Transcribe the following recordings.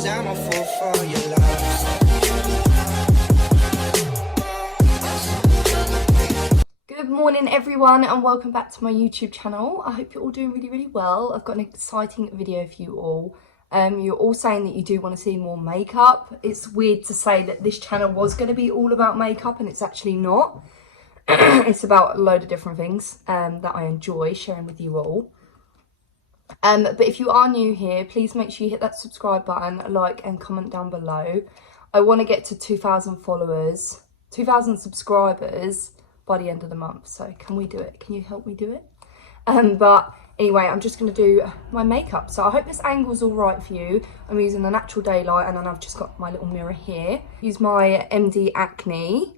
I'm a fool for your love. Good morning everyone and welcome back to my YouTube channel. I hope you're all doing really well. I've got an exciting video for you all. You're all saying that you do want to see more makeup. It's weird to say that this channel was going to be all about makeup and it's actually not. It's about a load of different things that I enjoy sharing with you all. But if you are new here, please make sure you hit that subscribe button, like and comment down below. I want to get to 2,000 followers, 2,000 subscribers by the end of the month. So can we do it? Can you help me do it? But anyway, I'm just going to do my makeup. So I hope this angle's all right for you. I'm using the natural daylight and then I've just got my little mirror here. Use my MD Acne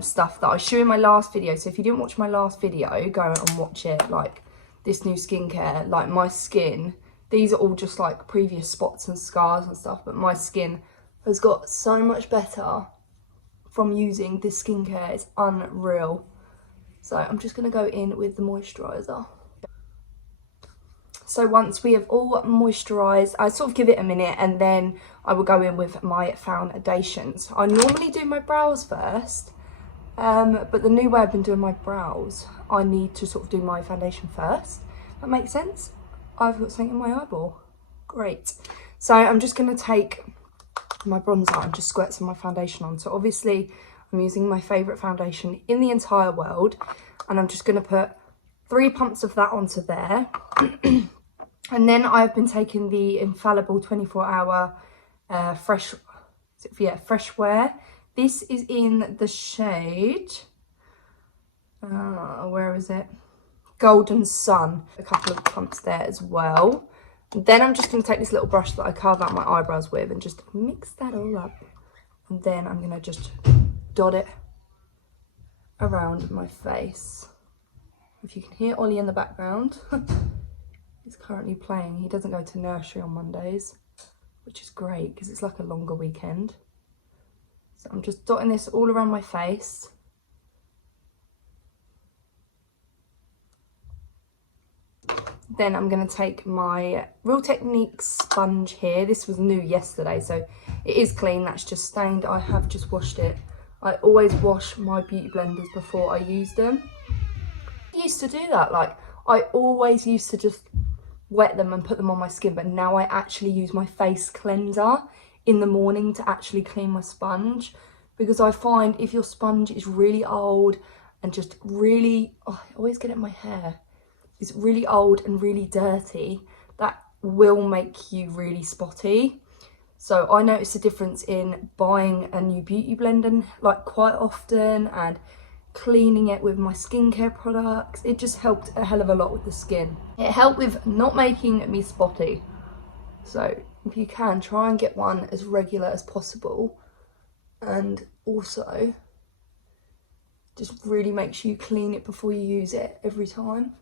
stuff that I showed in my last video. So if you didn't watch my last video, go and watch it. Like this new skincare, like my skin, these are all just like previous spots and scars and stuff, but my skin has got so much better from using this skincare. It's unreal. So I'm just going to go in with the moisturiser. So once we have all moisturised, I sort of give it a minute and then I will go in with my foundations. I normally do my brows first, but the new way I've been doing my brows, I need to sort of do my foundation first. That makes sense? I've got something in my eyeball. Great. So I'm just going to take my bronzer and just squirt some of my foundation on. So obviously I'm using my favourite foundation in the entire world, and I'm just going to put 3 pumps of that onto there. And then I've been taking the Infallible 24-hour fresh wear. This is in the shade, where is it? Golden Sun. A couple of pumps there as well. Then I'm just going to take this little brush that I carve out my eyebrows with and just mix that all up. And then I'm going to just dot it around my face. If you can hear Ollie in the background, he's currently playing. He doesn't go to nursery on Mondays, which is great because it's like a longer weekend. So I'm just dotting this all around my face. Then I'm going to take my Real Techniques sponge here. This was new yesterday, so it is clean. That's just stained. I have just washed it. I always wash my beauty blenders before I use them. I used to do that. Like, I always used to just wet them and put them on my skin, but now I actually use my face cleanser in the morning to actually clean my sponge, because I find if your sponge is really old and just really, I always get it in my hair, it's really old and really dirty, that will make you really spotty. So I notice a difference in buying a new beauty blender like quite often and cleaning it with my skincare products. It just helped a hell of a lot with the skin. It helped with not making me spotty. So if you can, try and get one as regular as possible, and also just really make sure you clean it before you use it every time.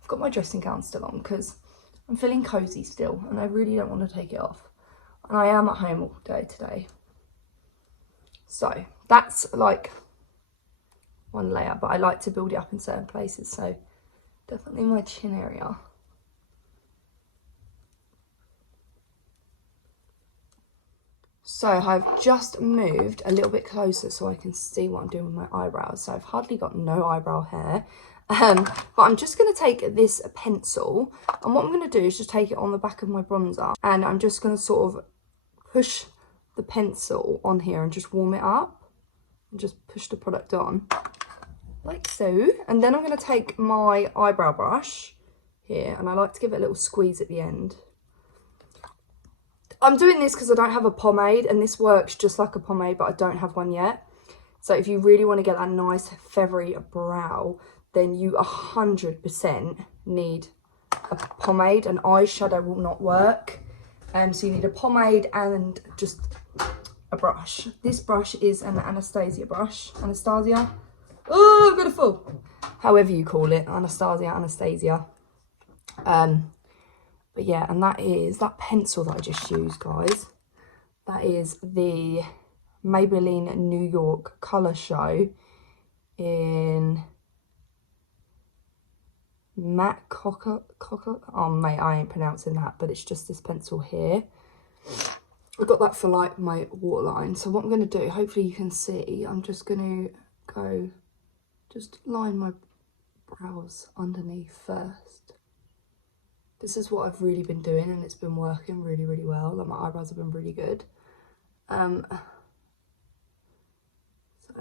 I've got my dressing gown still on because I'm feeling cozy still and I really don't want to take it off, and I am at home all day today. So that's like one layer, but I like to build it up in certain places, so definitely my chin area. So I've just moved a little bit closer so I can see what I'm doing with my eyebrows. So I've hardly got no eyebrow hair. But I'm just going to take this pencil, and what I'm going to do is just take it on the back of my bronzer, and I'm just going to sort of push the pencil on here and just warm it up and just push the product on like so. And then I'm going to take my eyebrow brush here, and I like to give it a little squeeze at the end. I'm doing this because I don't have a pomade, and this works just like a pomade, but I don't have one yet. So if you really want to get that nice feathery brow, then you 100% need a pomade. An eyeshadow will not work. So you need a pomade and just a brush. This brush is an Anastasia brush. Anastasia? Oh, I've got a fall. However you call it, Anastasia. But yeah, and that is that pencil that I just used, guys. That is the Maybelline New York Colour Show in matte coca. Oh mate, I ain't pronouncing that, but it's just this pencil here. I got that for like my waterline. So what I'm going to do, hopefully you can see, I'm just going to go, just line my brows underneath first. This is what I've really been doing and it's been working really, really well. Like my eyebrows have been really good. And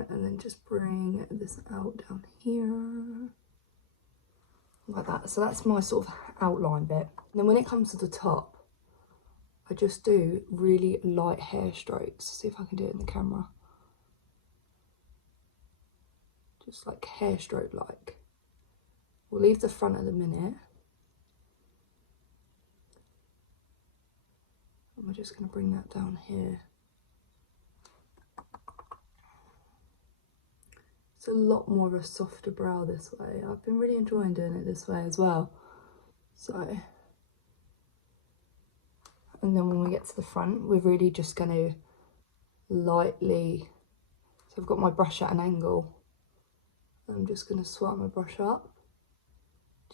then just bring this out down here. Like that. So that's my sort of outline bit. And then when it comes to the top, I just do really light hair strokes. See if I can do it in the camera. Just like hair stroke like. We'll leave the front at the minute. And we're just going to bring that down here. It's a lot more of a softer brow this way. I've been really enjoying doing it this way as well. So, and then when we get to the front, we're really just going to lightly, so I've got my brush at an angle. I'm just going to swipe my brush up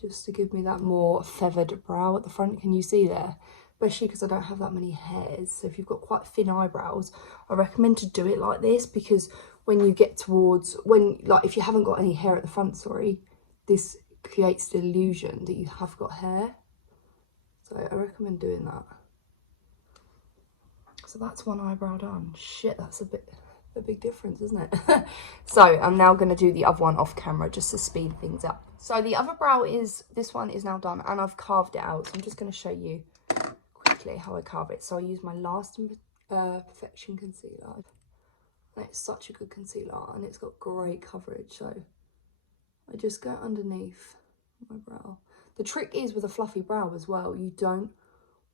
just to give me that more feathered brow at the front. Can you see there? Especially because I don't have that many hairs. So if you've got quite thin eyebrows, I recommend to do it like this, because when you get towards, like if you haven't got any hair at the front, sorry, this creates the illusion that you have got hair. So I recommend doing that. So that's one eyebrow done. Shit, that's a big difference, isn't it? So I'm now going to do the other one off camera just to speed things up. So the other brow is, this one is now done and I've carved it out. So I'm just going to show you quickly how I carve it. So I use my Last Perfection concealer. And it's such a good concealer and it's got great coverage. So I just go underneath my brow. The trick is with a fluffy brow as well, you don't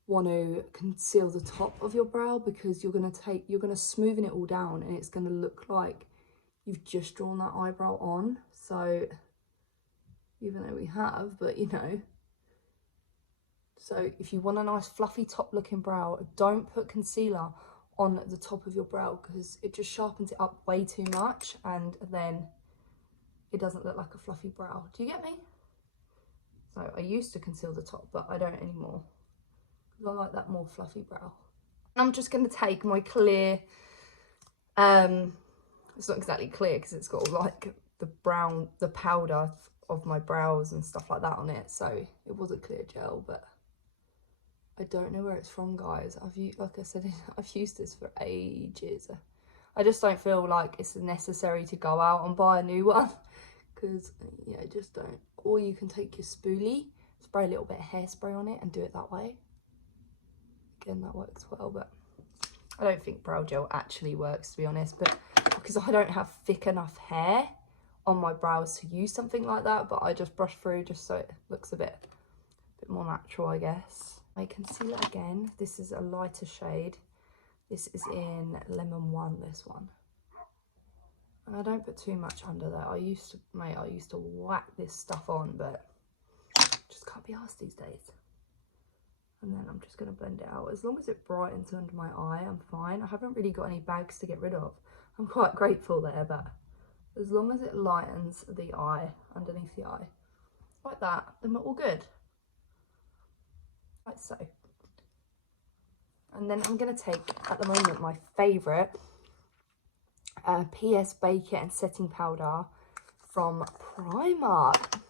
want to conceal the top of your brow, because you're going to smoothen it all down and it's going to look like you've just drawn that eyebrow on. So even though we have, but you know, so if you want a nice fluffy top looking brow, don't put concealer on the top of your brow, because it just sharpens it up way too much and then it doesn't look like a fluffy brow. Do you get me? So I used to conceal the top, but I don't anymore. I like that more fluffy brow. I'm just going to take my clear, it's not exactly clear because it's got like the powder of my brows and stuff like that on it. So it was a clear gel, but I don't know where it's from, guys. Like I said, I've used this for ages. I just don't feel like it's necessary to go out and buy a new one, because yeah, I just don't. Or you can take your spoolie, spray a little bit of hairspray on it and do it that way. Again, that works well, but I don't think brow gel actually works, to be honest, but because I don't have thick enough hair on my brows to use something like that, but I just brush through just so it looks a bit more natural, I guess. My concealer again, this is a lighter shade. This is in Lemon 1, this one. And I don't put too much under there. I used to whack this stuff on, but just can't be arsed these days. And then I'm just going to blend it out. As long as it brightens under my eye, I'm fine. I haven't really got any bags to get rid of. I'm quite grateful there, but as long as it lightens the eye, underneath the eye, like that, then we're all good. Like so. And then I'm going to take, at the moment, my favourite PS Bake It and Setting Powder from Primark.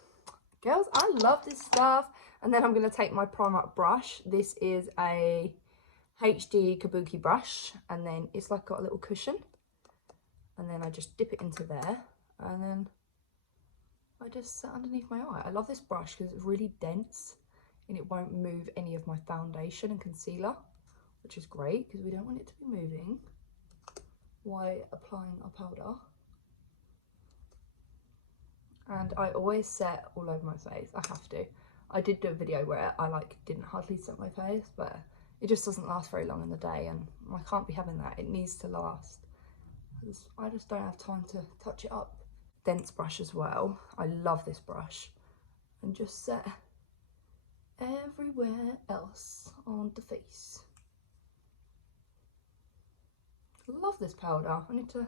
Girls, I love this stuff. And then I'm going to take my Primark brush. This is a HD Kabuki brush. And then it's like got a little cushion. And then I just dip it into there. And then I just set underneath my eye. I love this brush because it's really dense. And it won't move any of my foundation and concealer, which is great because we don't want it to be moving while applying our powder. And I always set all over my face. I have to. I did do a video where I like didn't hardly set my face, but it just doesn't last very long in the day, and I can't be having that. It needs to last. I just don't have time to touch it up. Dense brush as well. I love this brush. And just set everywhere else on the face. Love this powder. I need to,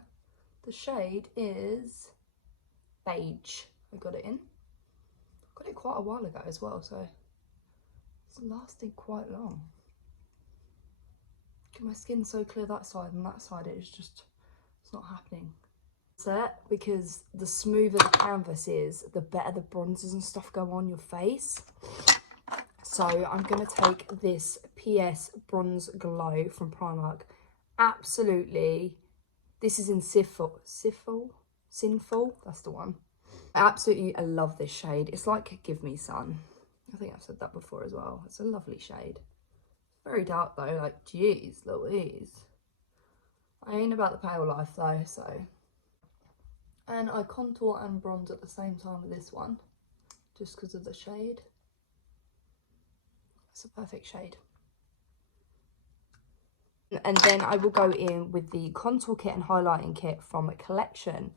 the shade is Beige. I got it in. Got it quite a while ago as well, so it's lasted quite long. My skin's so clear that side, and that side it is just, it's not happening. Set, because the smoother the canvas is, the better the bronzers and stuff go on your face. So I'm going to take this PS Bronze Glow from Primark. Absolutely, this is in Sinful, that's the one. I love this shade. It's like Give Me Sun. I think I've said that before as well. It's a lovely shade. Very dark though, like geez Louise. I ain't about the pale life though, so. And I contour and bronze at the same time with this one, just because of the shade. It's a perfect shade. And then I will go in with the contour kit and highlighting kit from a collection.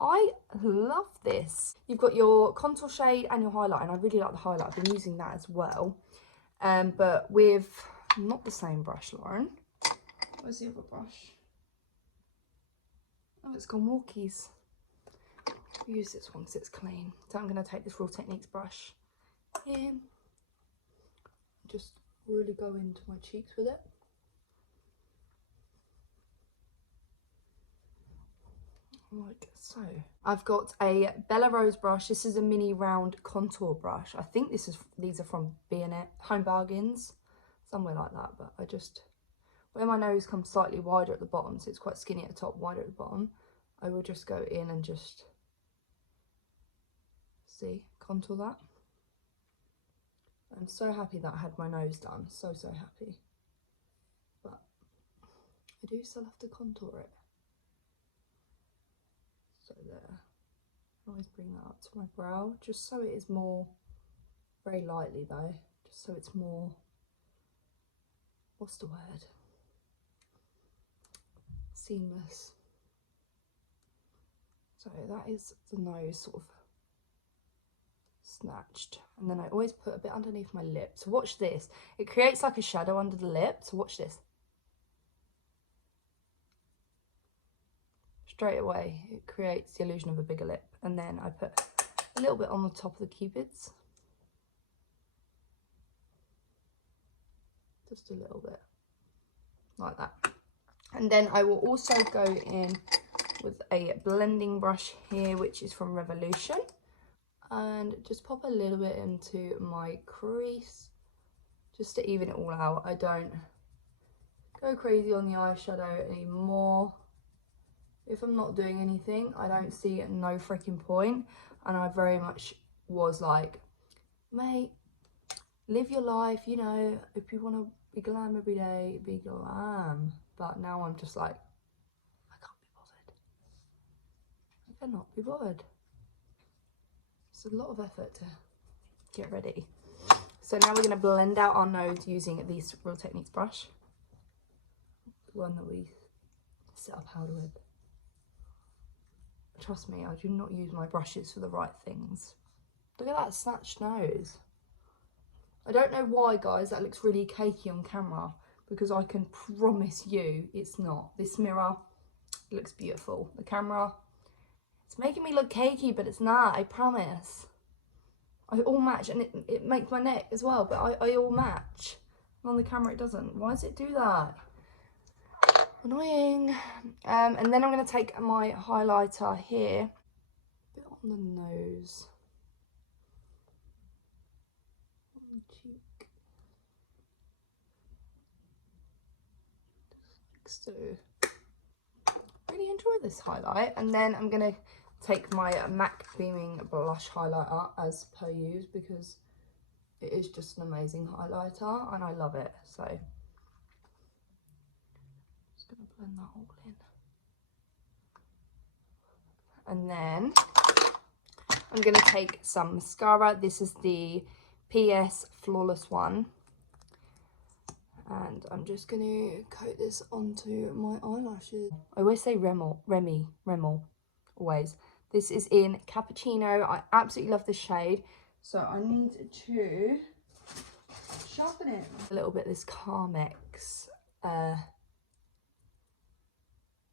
I love this. You've got your contour shade and your highlight, and I really like the highlight. I've been using that as well. But with not the same brush, Lauren. Where's the other brush? Oh, it's gone walkies. Use this one because it's clean. So I'm going to take this Real Techniques brush in. Just really go into my cheeks with it. Like so. I've got a Bella Rose brush. This is a mini round contour brush. I think these are from B&M Home Bargains, somewhere like that. But I just, where my nose comes slightly wider at the bottom, so it's quite skinny at the top, wider at the bottom, I will just go in and just contour that. I'm so happy that I had my nose done. So happy. But I do still have to contour it. So there. I always bring that up to my brow, just so it is more, very lightly though, just so it's more, what's the word? Seamless. So that is the nose sort of snatched. And then I always put a bit underneath my lip. So watch this. It creates like a shadow under the lip. So watch this. Straight away, it creates the illusion of a bigger lip. And then I put a little bit on the top of the cupids. Just a little bit. Like that. And then I will also go in with a blending brush here, which is from Revolution. And just pop a little bit into my crease, just to even it all out. I don't go crazy on the eyeshadow anymore. If I'm not doing anything, I don't see no freaking point. And I very much was like, mate, live your life, you know, if you want to be glam every day, be glam. But now I'm just like, I can't be bothered. I cannot be bothered. It's a lot of effort to get ready. So now we're going to blend out our nose using this Real Techniques brush. The one that we set our powder with. Trust me, I do not use my brushes for the right things. Look at that snatched nose. I don't know why, guys, that looks really cakey on camera, because I can promise you it's not. This mirror looks beautiful. The camera, it's making me look cakey, but it's not, I promise. I all match, and it makes my neck as well, but I all match. And on the camera it doesn't. Why does it do that? Annoying. And then I'm going to take my highlighter here, a bit on the nose, on the cheek, just like so. Really enjoy this highlight. And then I'm going to take my MAC Beaming Blush Highlighter as per use, because it is just an amazing highlighter and I love it. So I'm just going to blend that all in. And then I'm going to take some mascara. This is the PS Flawless one. And I'm just going to coat this onto my eyelashes. I always say Remy, always. This is in Cappuccino. I absolutely love this shade. So I need to sharpen it. A little bit of this Carmex,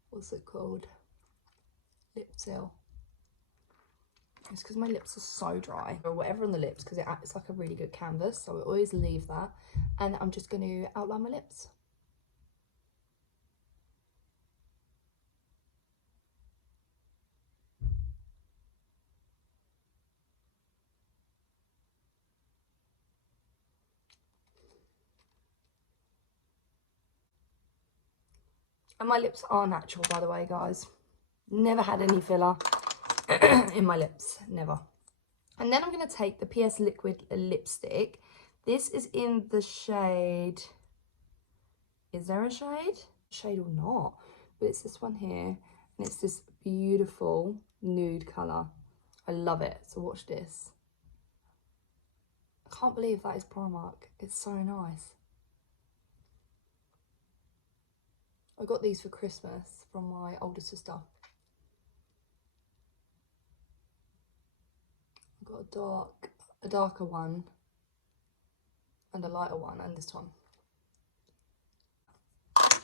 what's it called? Lip seal. It's because my lips are so dry, or whatever on the lips, because it's like a really good canvas, so I always leave that. And I'm just going to outline my lips. And my lips are natural, by the way, guys. Never had any filler in my lips, never. And then I'm going to take the PS Liquid lipstick. This is in the shade, is there a shade? Shade or not, but it's this one here, and it's this beautiful nude colour. I love it, so watch this. I can't believe that is Primark. It's so nice. I got these for Christmas from my older sister. I've got a darker one and a lighter one, and this one.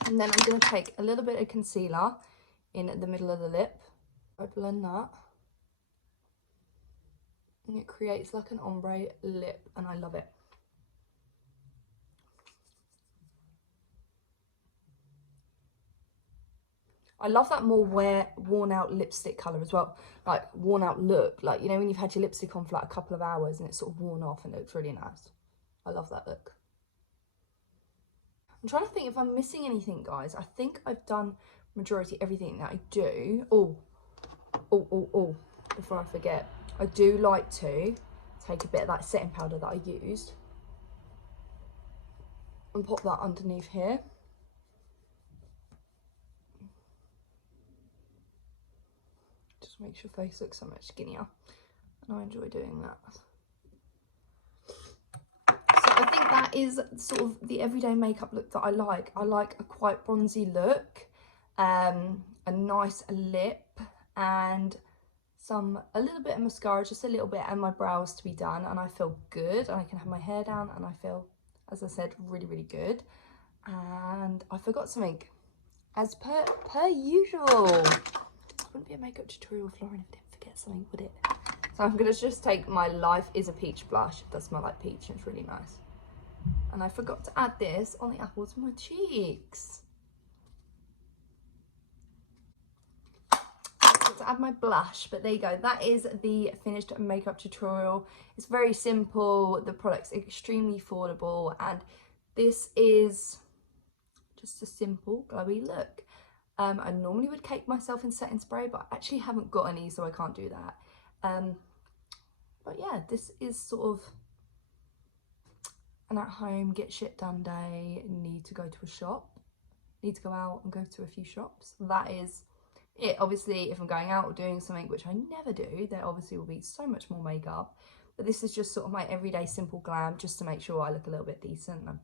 And then I'm going to take a little bit of concealer in the middle of the lip. I blend that. And it creates like an ombre lip, and I love it. I love that more worn out lipstick colour as well. Like worn out look. Like, you know, when you've had your lipstick on for like a couple of hours and it's sort of worn off and it looks really nice. I love that look. I'm trying to think if I'm missing anything, guys. I think I've done majority everything that I do. Oh, before I forget, I do like to take a bit of that setting powder that I used and pop that underneath here. Just makes your face look so much skinnier, and I enjoy doing that. So I think that is sort of the everyday makeup look that I like. I like a quite bronzy look, a nice lip, and a little bit of mascara, just a little bit, and my brows to be done, and I feel good, and I can have my hair down, and I feel, as I said, really, really good. And I forgot something, as per usual. It wouldn't be a makeup tutorial with Lauren if I didn't forget something, would it? So I'm going to just take my Life is a Peach blush. It does smell like peach and it's really nice. And I forgot to add this on the apples of my cheeks. To add my blush, but there you go. That is the finished makeup tutorial. It's very simple. The product's extremely affordable. And this is just a simple glowy look. I normally would cake myself in setting spray, but I actually haven't got any, so I can't do that. But yeah, this is sort of an at-home, get shit done day. Need to go to a shop. Need to go out and go to a few shops. That is it. Obviously, if I'm going out or doing something, which I never do, there obviously will be so much more makeup. But this is just sort of my everyday simple glam, just to make sure I look a little bit decent and a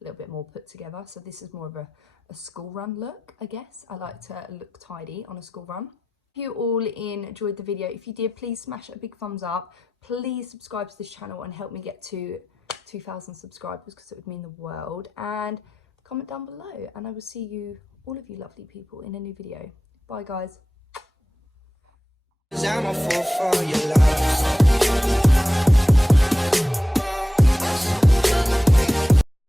little bit more put together. So this is more of a school run look, I guess. I like to look tidy on a school run. If you all enjoyed the video, if you did, please smash a big thumbs up. Please subscribe to this channel and help me get to 2,000 subscribers, because it would mean the world. And comment down below, and I will see you, all of you lovely people, in a new video. Bye, guys. 'Cause I'm a fool for your love.